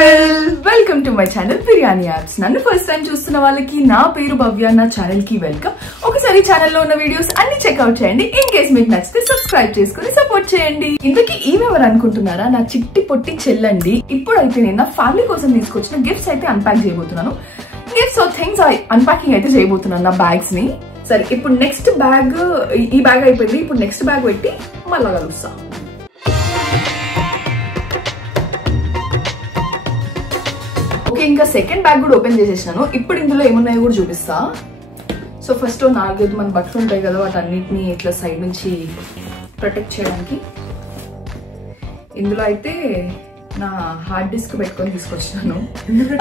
Welcome to my channel biryani apps. నన్ను first time చూస్తున్న వాళ్ళకి నా పేరు భవ్య, నా ఛానల్ కి వెల్కమ్. ఒకసారి ఛానల్లో ఉన్న వీడియోస్ అన్ని చెక్అవుట్ చేయండి. ఇన్ కేస్ మీకు నచ్చితే సబ్స్క్రైబ్ చేసుకుని సపోర్ట్ చేయండి. ఇంతకీ ఈమెవరు అనుకుంటున్నారా? నా చిట్టి పొట్టి చెల్లండి. ఇప్పుడైతే నేను నా ఫ్యామిలీ కోసం తీసుకొచ్చిన గిఫ్ట్స్ అయితే అన్పాక్ చేయబోతున్నాను. గిఫ్ట్స్ థింగ్స్ అన్పాకింగ్ అయితే చేయబోతున్నాను నా బ్యాగ్స్ ని. సరే, ఇప్పుడు నెక్స్ట్ బ్యాగ్, ఈ బ్యాగ్ అయిపోయింది. ఇప్పుడు నెక్స్ట్ బ్యాగ్ పెట్టి మళ్ళా కలుస్తా. ఓకే, ఇంకా సెకండ్ బ్యాగ్ కూడా ఓపెన్ చేసేసాను. ఇప్పుడు ఇందులో ఏమున్నాయో కూడా చూపిస్తా. సో ఫస్ట్ 4-5 మన బట్టలు ఉంటాయి కదా, వాటన్నిటిని ఇట్లా సైడ్ నుంచి ప్రొటెక్ట్ చేయడానికి ఇందులో అయితే నా హార్డ్ డిస్క్ పెట్టుకొని తీసుకొచ్చాను.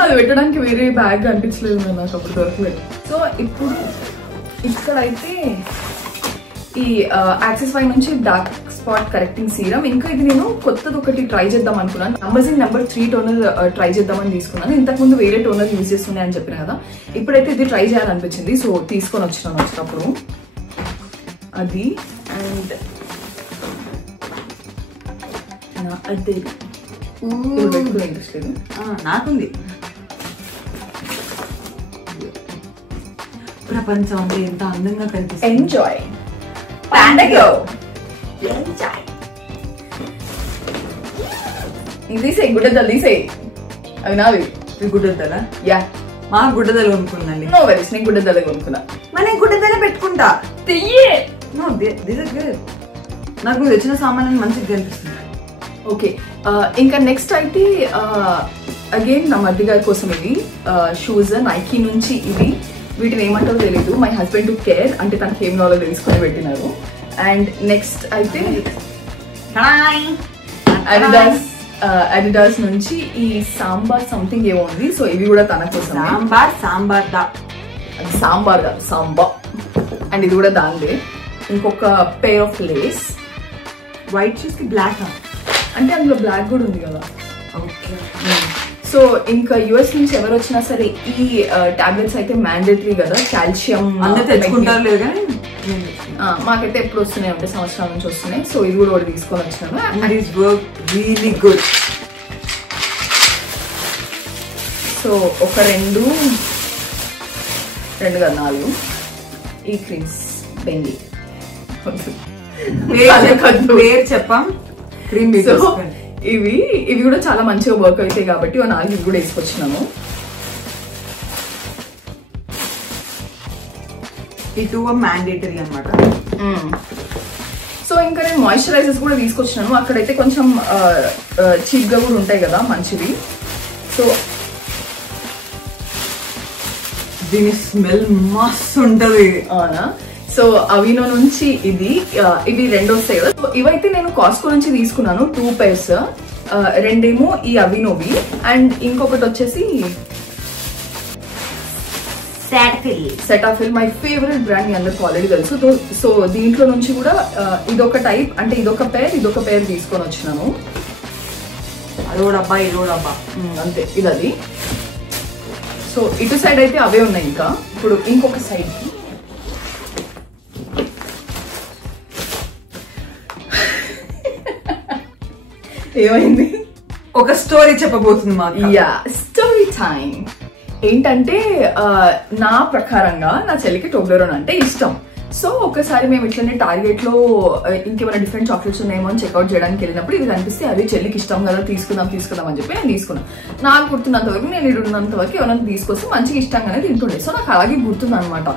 అది పెట్టడానికి వేరే బ్యాగ్ అనిపించలేదు నాకు అప్పుడు దొరకలేదు. సో ఇప్పుడు ఇక్కడైతే ఈ యాక్సెస్ వై నుంచి డార్క్ స్పాట్ కరెక్టింగ్ సీరం, ఇంకా ఇది నేను కొత్తది ఒకటి ట్రై చేద్దాం అనుకున్నాను. నెంబర్ 3 టోనర్ ట్రై చేద్దామని తీసుకున్నాను. ఇంతకుముందు వేరే టోనర్ యూజ్ చేస్తున్నాయి అని చెప్పిన కదా, ఇప్పుడైతే ఇది ట్రై చేయాలనిపించింది. సో తీసుకొని వచ్చినప్పుడు అది. అండ్ అదే ఇంట్రెస్ట్ లేదు నాకుంది. ప్రపంచం అంటే ఎంత అందంగా కనిపిస్తుంది. ఎంజాయ్ పాండగో. ఎంజాయ్. తీసే గుడ్డదలు తీసే, అవి నావి. గుడ్డదలా? యా, మా గుడ్డదలు కొనుక్కుందండి. నో వెరీస్, నేను గుడ్డదలే కొనుక్కున్నా. నేను గుడ్డదలే పెట్టుకుంటా. తెయ్యే. No this is good. నాకు నువ్వు తెచ్చిన సామాన్లు మంచిగా కనిపిస్తుంది. ఓకే, ఇంకా నెక్స్ట్ అయితే అగైన్ నా మధ్య గారి కోసం ఇవి షూస్ నైకీ నుంచి. ఇవి వీటిని ఏమంటారో తెలీదు. మై హస్బెండ్ టు కేర్, అంటే తనకి ఏం కావాలో తెలుసుకొని పెట్టినారు. అండ్ నెక్స్ట్ అయితే అడిడాస్ నుంచి ఈ సాంబార్ సంథింగ్ ఏమో ఉంది. సో ఇవి కూడా తన కోసం. సాంబార్ కాదు, సాంబార్. అండ్ ఇది కూడా దాందే. ఇంకొక pair of Lay's. White shoes కి బ్లాక్, అంటే అందులో బ్లాక్ కూడా ఉంది కదా. ఓకే. సో ఇంకా యుఎస్ నుంచి ఎవరు వచ్చినా సరే ఈ టాబ్లెట్స్ అయితే మ్యాండేటరీ కదా. కాల్షియం తెచ్చుకుంటారు లేదు కానీ మాకైతే ఎప్పుడు వస్తున్నాయి అంటే సంవత్సరాల నుంచి వస్తున్నాయి. సో ఇది కూడా ఒకటి తీసుకొని వచ్చినాను. Really good. సో ఒక రెండు కాదు 4 ఈ క్రీమ్స్. బెంగి పేరు చెప్పాం. క్రీమ్ ఇవి కూడా చాలా మంచిగా వర్క్ అవుతాయి కాబట్టి 4 ఇవి కూడా వేసుకొచ్చినాము. ఈ 2 మ్యాండేటరీ అన్నమాట. సో ఇంకా నేను మాయిశ్చరైజర్స్ కూడా తీసుకొచ్చినాను. అక్కడైతే కొంచెం చీప్ గా కూడా ఉంటాయి కదా, మంచివి. సో దీని స్మెల్ మస్తు ఉంటది. అవునా? సో అవినో నుంచి ఇవి 2 వస్తాయి కదా. సో ఇవైతే నేను కాస్కో నుంచి తీసుకున్నాను 2 pairs. 2 ఈ అవినోవి, అండ్ ఇంకొకటి వచ్చేసి సెటాఫిల్. మై ఫేవరెట్ బ్రాండ్, మీ అందరికి ఆల్రెడీ తెలుసు. సో దీంట్లో నుంచి కూడా ఇదొక టైప్, అంటే ఇదొక పేర్ తీసుకొని వచ్చినాను. అదోడబ్బా ఇదోడబ్బా అంతే. ఇది. సో ఇటు సైడ్ అయితే అవే ఉన్నాయి. ఇంకా ఇప్పుడు ఇంకొక సైడ్ కి ఏమైంది? ఒక స్టోరీ చెప్పబోతుంది మాకు. Yeah, story time. ఏంటంటే నా ప్రకారంగా నా చెల్లికి టోబ్లెరోన్ అంటే ఇష్టం. సో ఒకసారి మేము ఇట్లనే టార్గెట్ లో ఇంకేమైనా డిఫరెంట్ చాక్లెట్స్ ఉన్నాయేమో అని చెక్అౌట్ చేయడానికి వెళ్ళినప్పుడు ఇది కనిపిస్తే అదే చెల్లికి ఇష్టం కదా, తీసుకుందాం అని చెప్పి నేను తీసుకున్నాను. నాకు గుర్తున్నంత వరకు, నేను ఇడున్నంత వరకు ఎవరైనా తీసుకొస్తే మంచిగా ఇష్టంగానే తింటుండే. సో నాకు అలాగే గుర్తుంది అనమాట.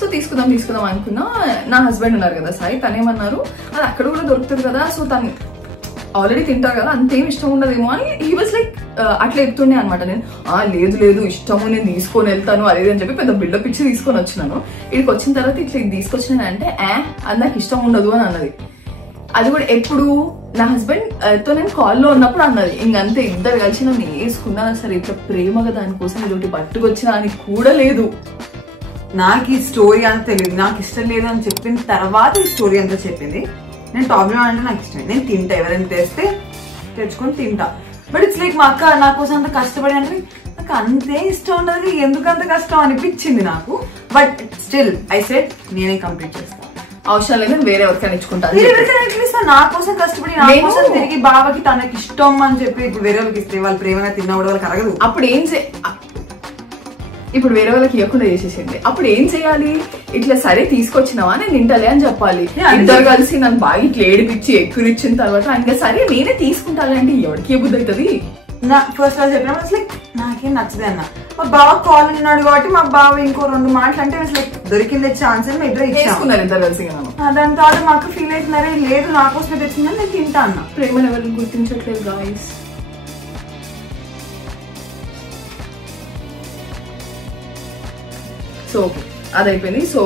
సో తీసుకుందాం అనుకున్నా. నా హస్బెండ్ ఉన్నారు కదా సాయి, తనేమన్నారు, అది అక్కడ కూడా దొరుకుతుంది కదా, సో తను ఆల్రెడీ తింటారు కదా, అంతేం ఇష్టం ఉండదేమో అని హీ వాజ్ లైక్ అట్లా చెప్తుండే అనమాట. నేను లేదు ఇష్టము, నేను తీసుకొని వెళ్తాను అదే అని చెప్పి పెద్ద బిల్డప్ ఇచ్చి తీసుకొని వచ్చినాను. ఇక్కడికి వచ్చిన తర్వాత ఇట్లా తీసుకొచ్చినాను అంటే అది నాకు ఇష్టం ఉండదు అని అన్నది. అది కూడా ఎప్పుడు నా హస్బెండ్ తో నేను కాల్లో ఉన్నప్పుడు అన్నది. ఇంకంతే, ఇద్దరు కలిసి నన్ను వేసుకున్నాను. సరే ఇట్లా ప్రేమగా దానికోసం ఇదొకటి పట్టుకొచ్చినా అని కూడా లేదు. నాకు ఈ స్టోరీ అంతా తెలియదు. నాకు ఇష్టం లేదు అని చెప్పిన తర్వాత ఈ స్టోరీ అంతా చెప్పింది. నేను టోబ్లెరోన్ అంటే నాకు ఇష్టం, నేను తింటా. ఎవరైనా తెస్తే తెచ్చుకొని తింటా. బట్ ఇట్స్ లైక్ మా అక్క నా కోసం అంత కష్టపడి అంటే నాకు అంతే ఇష్టం ఉండదు, ఎందుకు అంత కష్టం అనిపించింది నాకు. బట్ స్టిల్ ఐ సెడ్ నేనే కంప్లీట్ చేస్తాను. అవసరం లేదు వేరే ఎవరికైనా ఇచ్చుకుంటాను. నా కోసం కష్టపడి నా కోసం తిరిగి బావకి తనకి ఇష్టం అని చెప్పి ఇప్పుడు వేరే వాళ్ళకి ఇస్తే వాళ్ళు ప్రేమగా తిన్నా కూడా వాళ్ళకి అరగదు. అప్పుడు ఇప్పుడు వేరే వాళ్ళకి ఇవ్వకుండా చేసేసింది. అప్పుడు ఏం చేయాలి? ఇట్లా సరే తీసుకొచ్చినావా నేను తింటలే అని చెప్పాలి. ఇద్దరు కలిసి నన్ను బాగా ఇట్లా ఏడిపించి ఎక్కురిచ్చిన తర్వాత ఇంకా సరే నేనే తీసుకుంటాను అంటే ఎవరికి బుద్ధి అవుతుంది? నా ఫస్ట్ వాళ్ళు చెప్పిన లైక్ నాకేం నచ్చదే అన్న. మా బావ కాల్ ఉన్నాడు కాబట్టి మా బావ ఇంకో 2 మాటలు అంటే లైక్ దొరికిందే ఛాన్స్ అని ఇద్దరు ఇచ్చుకున్నారు. ఇద్దరు కలిసి దాని తర్వాత మాకు ఫీల్ అవుతున్నారే లేదు నా కోసమే తెచ్చిందని నేను తింటా అన్న. ప్రేమను ఎవరిని గుర్తించట్లేదు గాయస్. సో అదైపోయింది. సో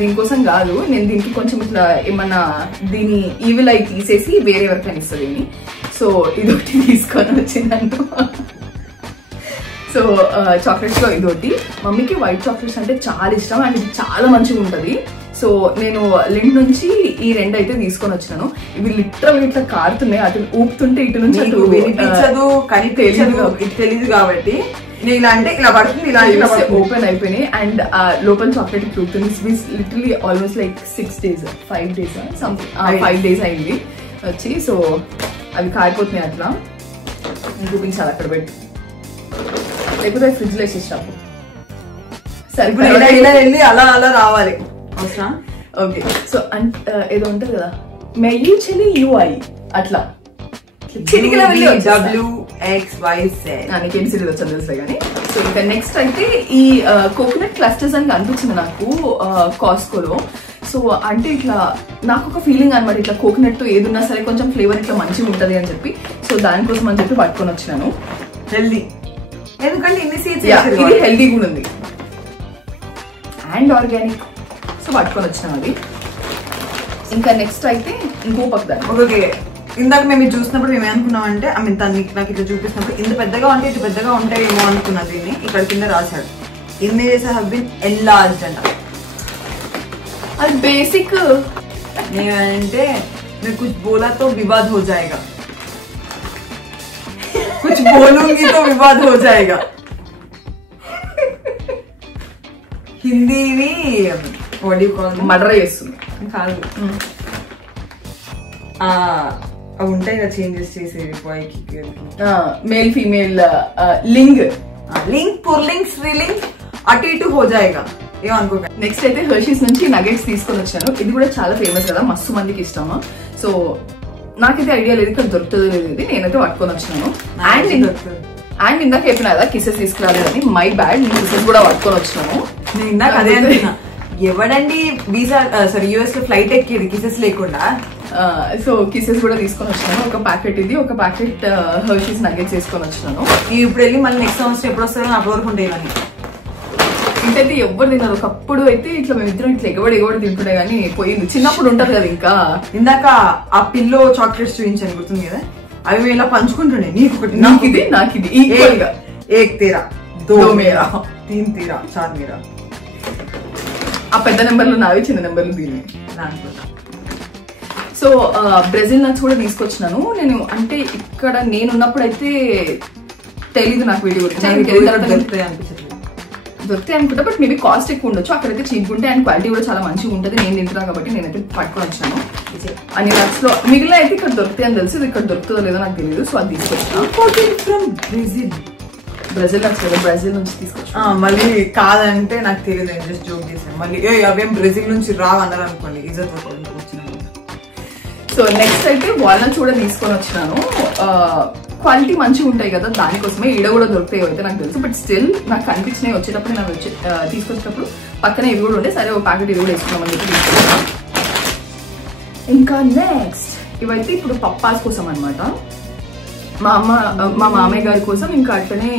దీనికోసం కాదు నేను దీనికి కొంచెం ఇట్లా ఏమన్నా దీని ఈవిల్ అయి తీసేసి వేరే ఎవరికైనా ఇస్తుంది. సో ఇదొకటి తీసుకొని వచ్చిందంటూ. సో చాక్లెట్స్ లో ఇదొకటి. మమ్మీకి వైట్ చాక్లెట్స్ అంటే చాలా ఇష్టం అండ్ ఇది చాలా మంచిగా ఉంటుంది. సో నేను లింక్ నుంచి ఈ 2 అయితే తీసుకొని వచ్చినాను. ఇవి లిటరల్ ఇట్లా కారుతున్నాయి. అటు ఊపుతుంటే ఇటు నుంచి అటు వినిపించదు కానీ తెలీదు కాబట్టి ఇలా అంటే ఇలా పడుతుంది. ఇలా ఓపెన్ అయిపోయినాయి అండ్ లోపల చాక్లెట్ చూపుతుంది. Literally almost like 6 days 5 days something 5 days అయింది వచ్చి. సో అవి కారిపోతున్నాయి అట్లా. చూపించాలి అక్కడ పెట్టి లేకపోతే ఫ్రిడ్జ్ లో వేసేసాము. సరిపోయి అలా అలా రావాలి అవసరం. ఓకే సో ఏదో ఉంటుంది కదా మెల్లి చెల్లి యూఐ అట్లా తెలుసా కానీ. సో ఇంకా నెక్స్ట్ అయితే ఈ కోకోనట్ క్లస్టర్స్ అని కనిపించింది నాకు కాస్కోలో. సో అంటే ఇట్లా నాకు ఒక ఫీలింగ్ అనమాట ఇట్లా కోకోనట్ తో ఏదున్నా సరే కొంచెం ఫ్లేవర్ ఇట్లా మంచిగా ఉంటది అని చెప్పి. సో దానికోసం అని చెప్పి పట్టుకొని వచ్చినాను. హెల్దీ ఎందుకంటే ఇది హెల్దీ కూడా ఉంది అండ్ ఆర్గానిక్. సో పట్టుకొని వచ్చినాను అది. ఇంకా నెక్స్ట్ అయితే ఇంకో పక్కదాన్ని. ఓకే ఇందాక మేము ఇది చూసినప్పుడు మేము ఏమనుకున్నాం అంటే ఐ మీన్ తను నాకు ఇట్లా చూపిస్తున్నప్పుడు ఇంత పెద్దగా ఉంటే ఇటు పెద్దగా ఉంటాయేమో అనుకున్నది. దీన్ని ఇక్కడ కింద రాశాడు ఇమేజెస్ హావ్ బీన్ ఎన్లార్జ్డ్ అంట. అది బేసిక్ ఏమంటే मैं कुछ बोला तो विवाद हो जाएगा, कुछ बोलूंगी तो विवाद हो जाएगा. హిందీవి మర్డర్ చేస్తుంది కాదు అవి ఉంటాయి కదా చేంజెస్ చేసేవి బాయ్కి మేల్ ఫీమేల్ లింగ్ లింక్ పుర్లింగ్ స్త్రీలింగ్ అటు ఇటు హో జాయేగా ఏమనుకోక. నెక్స్ట్ అయితే హెర్షీస్ నుంచి నగెట్స్ తీసుకొని వచ్చాను. ఇది కూడా చాలా ఫేమస్ కదా, మస్తు మందికి ఇష్టమా. సో నాకైతే ఐడియా లేదు ఇక్కడ దొరుకుతుందో లేదు, నేనైతే పట్టుకొని వచ్చినాను. అండ్ ఇందాక చెప్పిన కదా కిసెస్ తీసుకురాలేదని, మై బ్యాడ్, నేను కిసెస్ కూడా పట్టుకొని వచ్చినాను. నేను ఇందాక అదే అంటున్నా, ఎవడండి వీసా సారీ యూఎస్ లో ఫ్లైట్ ఎక్కేది కిసెస్ లేకుండా. సో కిసెస్ కూడా తీసుకొని వచ్చినాను. ఒక ప్యాకెట్ ఇది, ఒక ప్యాకెట్ హెర్షీస్ నగెట్స్ తీసుకొని వచ్చినాను. ఇప్పుడు వెళ్ళి మళ్ళీ నెక్స్ట్ సంవత్సరం ఎప్పుడు వస్తారో నాకు వరకు ఉంటాయి. కానీ ఇంకైతే ఎవ్వరు తిన్నారు. ఒకప్పుడు అయితే ఇట్లా మేమిద్దరం ఇట్లా ఎగబడి తింటుండే కానీ పోయింది. చిన్నప్పుడు ఉంటది కదా. ఇంకా ఇందాక ఆ పిల్లో చాక్లెట్స్ చూపించాను గుర్తుంది కదా, అవి మేము ఇలా పంచుకుంటుండే. నీకు ఒకటి నాకిది నాకిది ఈక్వల్ గా. ఏక్ తేరా దో మేరా తీన్ తేరా చార్ మేరా. ఆ పెద్ద నెంబర్లు నావి, చిన్న నెంబర్లు దీన్ని. సో బ్రెజిల్ నట్స్ కూడా తీసుకొచ్చినాను నేను. అంటే ఇక్కడ నేనున్నప్పుడు అయితే తెలీదు నాకు వీటి గురించి. దొరుకుతాయి అనుకుంటా, బట్ మేబీ కాస్ట్ ఎక్కువ ఉండొచ్చు. అక్కడైతే చీప్ ఉంటాయి అండ్ క్వాలిటీ కూడా చాలా మంచిగా ఉంటుంది. నేను తింటున్నా కాబట్టి నేనైతే పట్టుకొని వచ్చాను. అన్ని నట్స్ లో మిగిలిన అయితే ఇక్కడ దొరుకుతాయి అని తెలుసు, ఇక్కడ దొరుకుతుందో లేదో నాకు తెలియదు. సో అది తీసుకొచ్చాను. బ్రెజిల్ నట్స్ కదా, బ్రెజిల్ నుంచి తీసుకొచ్చాను. మళ్ళీ కాదంటే నాకు తెలియదు, నేను జస్ట్ జోక్ చేశాను. మళ్ళీ అవేం బ్రెజిల్ నుంచి రావన్నారు అనుకోండి, ఇజ్జత్ వచ్చినాను. సో నెక్స్ట్ అయితే వాల్నట్స్ కూడా తీసుకొని వచ్చినాను. క్వాలిటీ మంచిగా ఉంటాయి కదా, దానికోసమే. ఈడ కూడా దొరుకుతాయి అయితే నాకు తెలుసు, బట్ స్టిల్ నాకు కనిపించినాయి వచ్చేటప్పుడు. నేను తీసుకొచ్చేటప్పుడు పక్కనే ఇవి కూడా ఉండే, సరే ఒక ప్యాకెట్ ఇవి కూడా వేసుకున్నామని చెప్పి తీసుకున్నాను. ఇంకా నెక్స్ట్ ఇవైతే ఇప్పుడు పప్పాస్ కోసం అనమాట. మా మామయ్య గారి కోసం, ఇంకా అట్లనే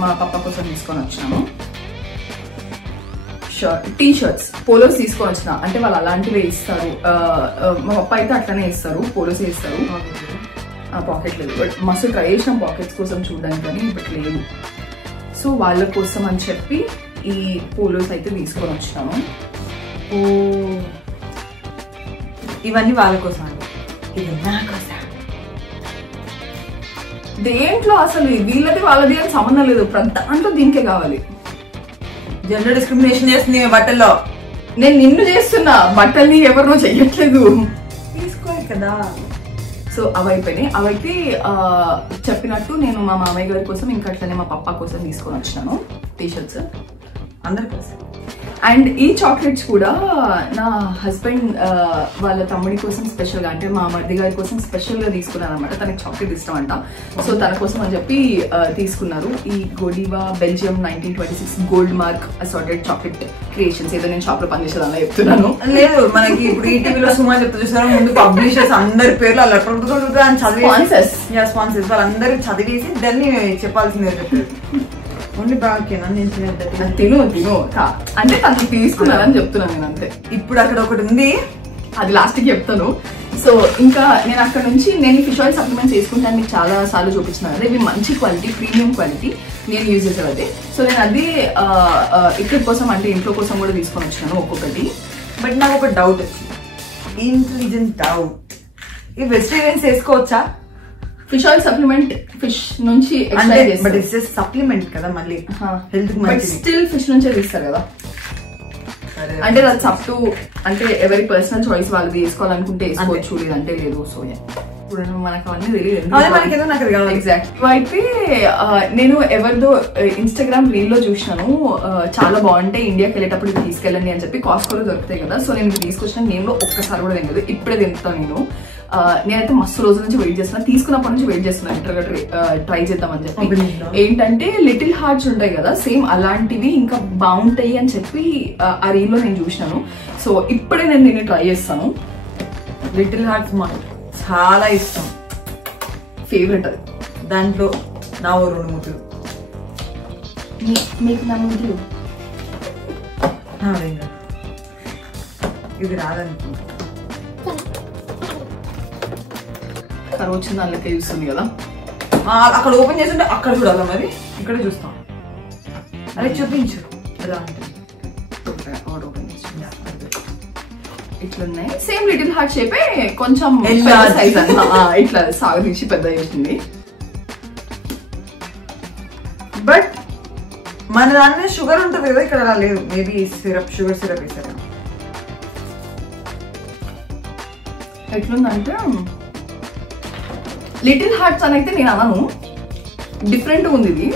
మా పప్ప కోసం తీసుకొని వచ్చినాము. టీ షర్ట్స్ పోలోస్ తీసుకొని వచ్చిన, అంటే వాళ్ళు అలాంటివే ఇస్తారు. మా పప్ప అయితే అట్లనే ఇస్తారు, పోలోసే ఇస్తారు. పాకెట్ లేదు, బట్ మస్తు ట్రై చేసినాం పాకెట్స్ కోసం చూడడానికి, కానీ బట్ లేదు. సో వాళ్ళ కోసం అని చెప్పి ఈ పోలోస్ అయితే తీసుకొని వచ్చినాము. ఇవన్నీ వాళ్ళ కోసం అండి, ఇది నా కోసం. దేంట్లో అసలు వీళ్ళది వాళ్ళది అని సంబంధం లేదు, దాంట్లో దీనికే కావాలి. జెండర్ డిస్క్రిమినేషన్ చేస్తుంది బట్టల్లో. నేను నిన్ను చేస్తున్నా, బట్టల్ని ఎవరినో చెయ్యట్లేదు. తీసుకోవాలి కదా. సో అవైపోయినాయి. అవైతే చెప్పినట్టు నేను మా మామయ్య గారి కోసం ఇంకా అట్లనే మా పప్పా కోసం తీసుకొని వచ్చినాను టీషర్ట్స్ అందరి కోసం. అండ్ ఈ చాక్లెట్స్ కూడా నా హస్బెండ్ వాళ్ళ తమ్ముడి కోసం స్పెషల్ గా, అంటే మా మరిది గారి కోసం స్పెషల్ గా తీసుకున్నాను అనమాట. తనకి చాక్లెట్ ఇష్టం అంట. సో తన కోసం అని చెప్పి తీసుకున్నారు. ఈ Godiva Belgium 1926 gold mark assorted chocolate creations. ఏదో నేను షాప్ లో పనిచేసేదాన్ని చెప్తున్నాను. లేదు, మనకి ఇప్పుడు ఈటీవీలో సుమా చెప్తూ చూసారు, ముందు పబ్లిషర్స్ అందరి పేర్లు అలా స్పాన్సర్స్ వాళ్ళందరూ చదివేసి దాన్ని చెప్పాల్సిందే చెప్పారు. ఓన్లీ బాగా నేను తిను అంటే తను తీసుకున్నానని చెప్తున్నాను నేను అంతే. ఇప్పుడు అక్కడ ఒకటి ఉంది, అది లాస్ట్ కి చెప్తాను. సో ఇంకా నేను అక్కడ నుంచి నేను ఫిష్ ఆయిల్ సప్లిమెంట్స్ వేసుకుంటాను, మీకు చాలా సార్లు చూపించినాను కదా. ఇవి మంచి క్వాలిటీ, ప్రీమియం క్వాలిటీ నేను యూజ్ చేసేది అదే. సో నేను అది ఇక్కడ కోసం అంటే ఇంట్లో కోసం కూడా తీసుకొని వచ్చినాను ఒక్కొక్కటి. బట్ నాకు ఒక డౌట్ వచ్చింది, ఇంటెలిజెంట్ డౌట్. ఈ వెజిటేరియన్స్ వేసుకోవచ్చా ఫిష్ ఆయిల్ సప్లిమెంట్? ఫిష్ నుంచి సప్లిమెంట్ కదా, మళ్ళీ హెల్త్ కి స్టిల్ ఫిష్ నుంచే తీస్తారు కదా. అంటే అది అప్ టు, అంటే ఎవరి పర్సనల్ చాయిస్ వాళ్ళది, వేసుకోవాలనుకుంటే వేసుకోవచ్చు, లేదంటే లేదు. సో ఇప్పుడు మనకు అవన్నీ తెలియదు ఎగ్జాక్ట్. అయితే నేను ఎవరిదో ఇన్స్టాగ్రామ్ రీల్ లో చూసినాను, చాలా బాగుంటాయి, ఇండియాకి వెళ్ళేటప్పుడు ఇది తీసుకెళ్ళండి అని చెప్పి. కాస్కోలో దొరుకుతాయి కదా. సో నేను తీసుకొచ్చిన, నేను ఒక్కసారి కూడా తినలేదు, ఇప్పుడే తింటాను. నేనైతే మస్తు రోజుల నుంచి వెయిట్ చేస్తున్నా, తీసుకున్నప్పటి నుంచి వెయిట్ చేస్తున్నా ట్రై చేద్దామని చెప్పి. ఏంటంటే లిటిల్ హార్ట్స్ ఉంటాయి కదా, సేమ్ అలాంటివి ఇంకా బాగుంటాయి అని చెప్పి ఆ రీల్ లో నేను చూసినాను. సో ఇప్పుడే నేను దీన్ని ట్రై చేస్తాను. లిటిల్ హార్ట్స్ మాకు చాలా ఇష్టం, ఫేవరెట్ అది. దాంట్లో నా 2 ముద్దులు, మీకు నా ముద్దులు ఇది రాదనుకుంటా. కరువు వచ్చింది దానిలోకి చూస్తుంది కదా. అక్కడ ఓపెన్ చేస్తుంటే అక్కడ చూడాలా, మరి ఇక్కడ చూస్తాం. అదే చూపించు, ఇట్లున్నాయి. సేమ్ లిటిల్ హార్ట్ షేపే, కొంచెం సైజ్ ఇట్లా సాగదీసి పెద్ద చేసింది. బట్ మన దాని షుగర్ ఉంటుంది కదా, ఇక్కడ అలా లేదు. మేబీ సిరప్, షుగర్ సిరప్ వేసారు. ఎట్లుందంటే లిటిల్ హార్ట్స్ అని అయితే నేను అనను, డిఫరెంట్ ఉంది ఇది.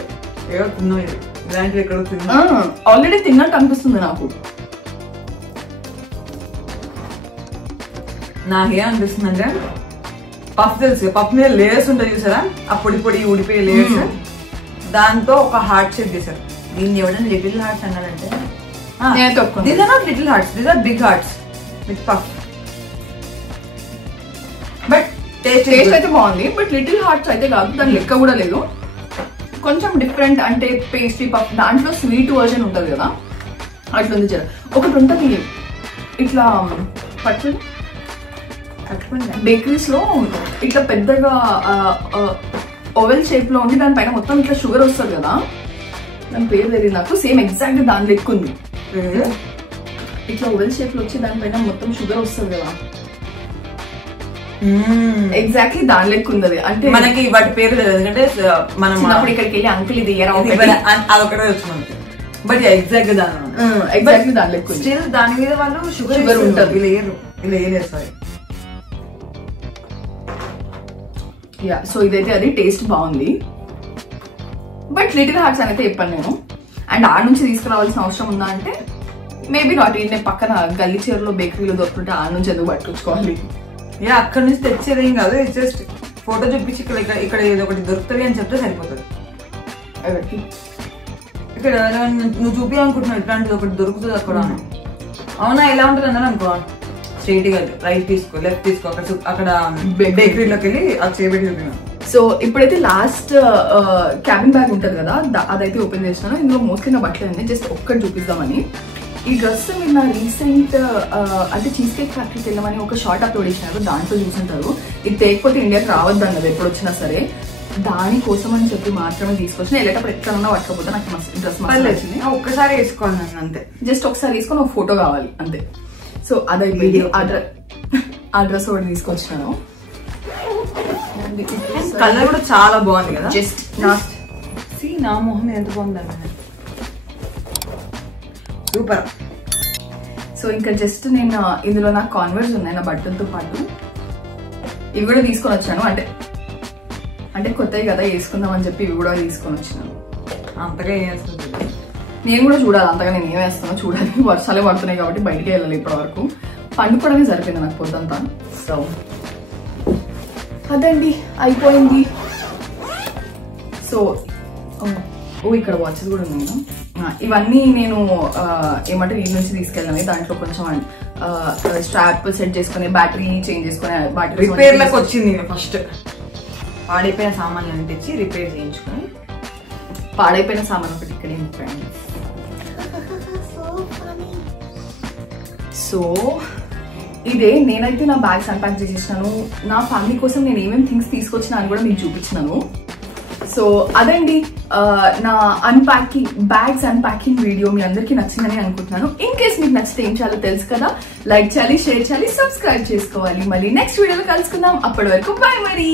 ఆల్రెడీ తిన్నట్టు అనిపిస్తుంది నాకు. నాకేమనిపిస్తుంది అంటే, పఫ్ తెలుసు, పఫ్ మీద లేయర్స్ ఉంటాయి చూసారా, ఆ పొడి పొడి ఊడిపోయే లేయర్స్, దాంతో ఒక హార్ట్ షేప్ చేశారు. దీన్ని ఎవరైనా లిటిల్ హార్ట్స్ అన్నారంటే, these are not little hearts, these are big hearts with puff. But taste అయితే బాగుంది, బట్ లిటిల్ హార్ట్స్ అయితే కాదు, దాని లెక్క కూడా లేదు. కొంచెం డిఫరెంట్, అంటే పేస్ట్రీ పఫ్, దాంట్లో స్వీట్ వర్జన్ ఉంటుంది కదా, అట్లుంది. జర ఒకటి ఉంటుంది ఇట్లా పట్టుకుని బేకరీస్ లో ఇట్లా పెద్దగా ఓవెల్ షేప్ లో ఉండి దానిపైన మొత్తం ఇట్లా షుగర్ వస్తుంది కదా, దాని పేరు తెలియదు నాకు. సేమ్ ఎగ్జాక్ట్ దాని లెక్క ఉంది, ఇట్లా ఓవెల్ షేప్ లో వచ్చి దానిపైన మొత్తం షుగర్ వస్తుంది కదా, ఎగ్జాక్ట్లీ దాని లెక్క ఉంది. అంటే మనకి వాటి పేరు తెలియదు, ఎందుకంటే మనం చిన్నప్పుడు ఇక్కడికి వెళ్ళి అంకుల్ ఇది అదొకటే వచ్చి. బట్ ఎగ్జాక్ట్ దాని లెక్క స్టిల్ దాని మీద వాళ్ళు షుగర్ ఉంటుంది, ఇలా వేయలేదు. సారీ. యా, సో ఇదైతే అది టేస్ట్ బాగుంది, బట్ లిటిల్ హార్ట్స్ అని అయితే చెప్పాను నేను. అండ్ ఆడ నుంచి తీసుకురావాల్సిన అవసరం ఉందా అంటే మేబీ నాట్. నేను పక్కన గల్లీ చీరలో బేకరీలో దొరుకుతుంటే ఆడ నుంచి ఎందుకు పట్టుకోవాలి. యా, అక్కడ నుంచి తెచ్చేది ఏం కాదు, జస్ట్ ఫోటో చూపించి ఇక్కడ ఏదో ఒకటి దొరుకుతుంది అని చెప్తే సరిపోతుంది. ఇక్కడ నువ్వు చూపించాలనుకుంటున్నావు ఇట్లాంటిది ఒకటి దొరుకుతుంది అక్కడ. అవునా, ఎలా ఉంటుంది అన్నారు అనుకో, స్ట్రైట్ గా రైట్ తీసుకో, లెఫ్ట్ తీసుకో, అక్కడ బేకరీలోకి వెళ్ళి అది చేయబెట్టి చూపినా. సో ఇప్పుడైతే లాస్ట్ క్యాబిన్ బ్యాగ్ ఉంటుంది కదా, అదైతే ఓపెన్ చేసినాను. ఇందులో మోస్ట్లీ నా బట్టలు అన్నీ జస్ట్ ఒక్కటి చూపిద్దామని. ఈ డ్రెస్ మీరు నా రీసెంట్ అంటే చీజ్ కేక్ ఫ్యాక్టరీకి వెళ్ళమని ఒక షార్ట్ అప్లోడ్ చేసినారు, దాంట్లో చూసుంటారు. ఇది తేకపోతే ఇండియాకి రావద్దు అన్నది ఎప్పుడు వచ్చినా సరే, దానికోసం అని చెప్పి మాత్రమే తీసుకొచ్చిన. వెళ్ళేటప్పుడు ఎట్లన్నా పట్టుకపోతే నాకు డ్రెస్ మస్తు వచ్చింది. ఒక్కసారి వేసుకోవాలి నన్ను అంతే, జస్ట్ ఒకసారి వేసుకొని ఒక ఫోటో కావాలి అంతే. సో అదైపోయింది. ఆ డ్రెస్ ఒకటి తీసుకొచ్చినాను. కలర్ కూడా చాలా బాగుంది కదా, జస్ట్ నా మొహం ఎంత బాగుంది, సూపర్. సో సో ఇంకా జస్ట్ నేను ఇందులో నాకు కాన్వర్స్ ఉన్నాయి నా బట్టలతో పాటు. ఇవి కూడా తీసుకొని వచ్చాను, అంటే కొత్తవి కదా వేసుకుందామని చెప్పి ఇవి కూడా తీసుకొని వచ్చినాను. అంతగా ఏం వేస్తుంది నేను కూడా చూడాలి, అంతగా నేను ఏం వేస్తానో చూడాలి. వర్షాలే పడుతున్నాయి కాబట్టి బయటికి వెళ్ళాలి ఇప్పటి వరకు. పండుకోవడమే సరిపోయింది నాకు పొద్దంతా. సో అదండి అయిపోయింది. సో ఇక్కడ వాచెస్ కూడా ఉన్నాయి. ఇవన్నీ నేను ఏమంటే వీటి నుంచి తీసుకెళ్ళాను. దాంట్లో కొంచెం స్ట్రాప్ సెట్ చేసుకుని బ్యాటరీ చేంజ్ చేసుకుని బ్యాటరీ రిపేర్లకు వచ్చింది. ఫస్ట్ పాడైపోయిన సామాన్లు తెచ్చి రిపేర్ చేయించుకొని, పాడైపోయిన సామాన్ ఒకటి ఇక్కడే ఉంటాయండి. సో ఇదే నేనైతే నా బ్యాగ్స్ అన్పాక్ చేసేసినాను. నా ఫ్యామిలీ కోసం నేను ఏమేమి థింగ్స్ తీసుకొచ్చినా అని కూడా మీకు చూపించినాను. సో అదండి నా బ్యాగ్స్ అన్పాకింగ్ వీడియో మీ అందరికీ నచ్చిందని అనుకుంటున్నాను. ఇన్ కేస్ మీకు నచ్చితే ఏం చేయాలో తెలుసు కదా, లైక్ చేయాలి, షేర్ చేయాలి, సబ్స్క్రైబ్ చేసుకోవాలి. మళ్ళీ నెక్స్ట్ వీడియోలో కలుసుకుందాం. అప్పటి వరకు బాయ్ మరి.